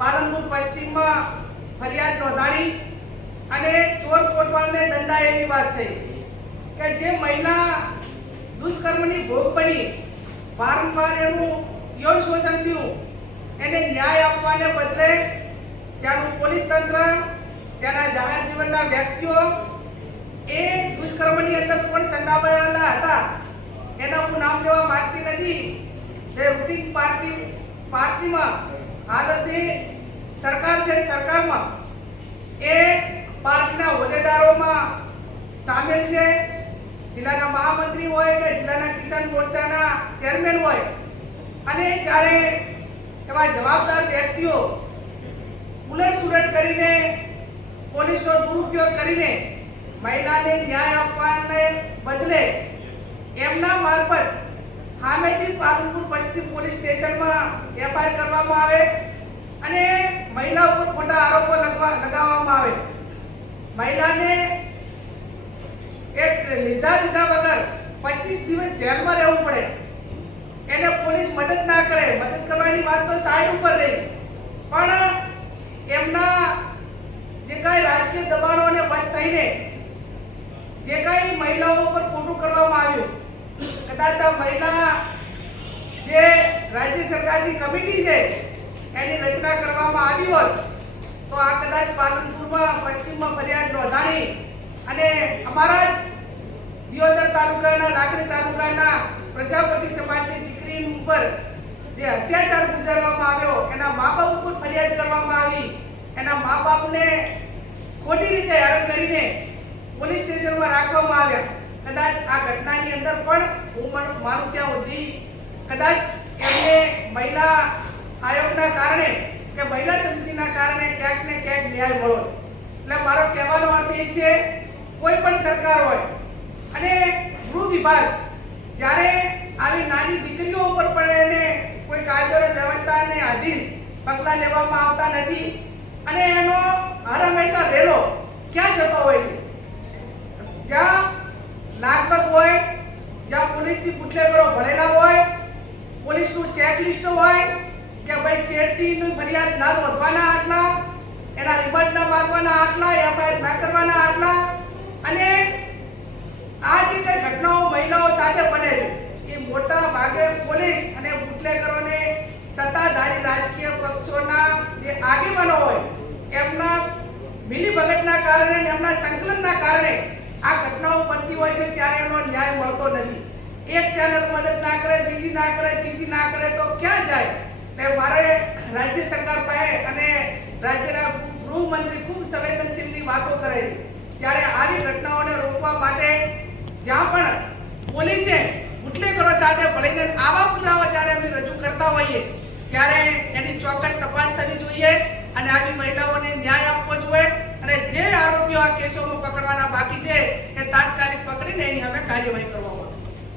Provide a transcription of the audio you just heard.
પાલનપુર પશ્ચિમમાં ફરિયાદ નોંધાણી અને ચોર કોટવાળને દંડાય એવી વાત થઈ કે જે મહિલા દુષ્કર્મની ભોગ બની, વારંવાર એનું યૌન શોષણ થયું, એને ન્યાય આપવાને બદલે ત્યાંનું પોલીસ તંત્ર, ત્યાંના જાહેર જીવનના વ્યક્તિઓ એ દુષ્કર્મની અંદર કોણ સંડાવાયેલા હતા. એના હું નામ લેવા માંગતી નથી. તે રૂટિંગ પાર્ટી, પાર્ટીમાં હાલતે સરકાર છે સરકારમાં એ પાર્કના હોદ્દેદારોમાં સામેલ છે. જિલ્લાના મહામંત્રી હોય કે જિલ્લાના કિસાન મોરચાના ચેરમેન હોય, અને જ્યારે એવા જવાબદાર વ્યક્તિઓ ઉલટ સુલટ કરીને પોલીસનો દુરુપયોગ કરીને મહિલાને ન્યાય આપવાને બદલે એમના મારફત સામેથી પાલનપુર પશ્ચિમ પોલીસ સ્ટેશનમાં એફઆઈઆર કરવામાં આવે અને મહિલા ઉપર ખોટા આરોપો લગવા લગાવવામાં આવે. મહિલાને એક લીધા લીધા વગર પચીસ દિવસ જેલમાં રહેવું પડે. એને પોલીસ મદદ ના કરે. મદદ કરવાની વાત તો સાઈડ ઉપર રહી. પણ એમના જે કાંઈ રાજકીય દબાણોને બસ થઈને જે કાંઈ મહિલાઓ ઉપર ખોટું કરવામાં આવ્યું કદાચ મહિલા જે રાજ્ય સરકારની કમિટી છે, એની રચના કરવામાં આવી હોત, તો આ કદાચ પાલનપુરમાં, પશ્ચિમમાં ફરિયાદ નોંધાણી અને અમારા જ દિયોદર તાલુકાના લાકડી તાલુકાના પ્રજાપતિ સમાજની દીકરી ઉપર જે અત્યાચાર ગુજારવામાં આવ્યો, એના મા બાપ ઉપર ફરિયાદ કરવામાં આવી, એના મા બાપને ખોટી રીતે હેરાન કરીને પોલીસ સ્ટેશનમાં રાખવામાં આવ્યા. કદાચ આ ઘટનાની અંદર પણ હું માનું ત્યાં સુધી કદાચ એમને મહિલા આયોગના કારણે કે મહિલા સમિતિના કારણે ક્યાંક ને ક્યાંક ન્યાય મળો એટલે મારો કહેવાનો અર્થ એ છે, કોઈ પણ સરકાર હોય અને ગૃહ વિભાગ જ્યારે આવી નાની દીકરીઓ ઉપર પણ એને કોઈ કાયદો વ્યવસ્થાને આધીન પગલાં લેવામાં આવતા નથી અને એનો હર હંમેશા રેલો ક્યાં જતો હોય છે જ્યાં લાગપગ હોય જ્યાં પોલીસની બુટલેગરો ભણેલા હોય, પોલીસનું ચેકલિસ્ટ હોય, કે ભાઈ છેડતીની ફરિયાદ ના નોંધવાના આટલા, એના રિમાન્ડ ના માંગવાના આટલા, એફઆઈઆર ના કરવાના આટલા, અને આ જે કઈ ઘટનાઓ મહિલાઓ સાથે બને છે, એ મોટા ભાગે પોલીસ અને બુટલેગરોને સત્તાધારી રાજકીય પક્ષોના જે આગેવાનો હોય, એમના મિલીભગતના કારણે એમના સંકલનના કારણે આ ઘટનાઓ બનતી હોય છે, ત્યારે એનો ન્યાય મળતો નથી. એક ચેનલ મદદ ના કરે, બીજી ના કરે, ત્રીજી ના કરે, તો ક્યાં જાય? ને મારે રાજ્ય સરકાર પાસે અને રાજ્યના ગૃહમંત્રી ખૂબ સંવેદનશીલની વાતો કરે છે. ત્યારે આવી ઘટનાઓને રોકવા માટે જ્યાં પણ પોલીસે બુટલેગરો સાથે ભળીને આવા પુરાવા જ્યારે અમે રજૂ કરતા હોઈએ, ત્યારે એની ચોક્કસ તપાસ થવી જોઈએ અને આવી મહિલાઓને ન્યાય આપવો જોઈએ. અને જે આરોપીઓ આ કેસોમાં પકડવાના બાકી છે, એ તાત્કાલિક પકડીને એની હવે કાર્યવાહી કરવામાં આવે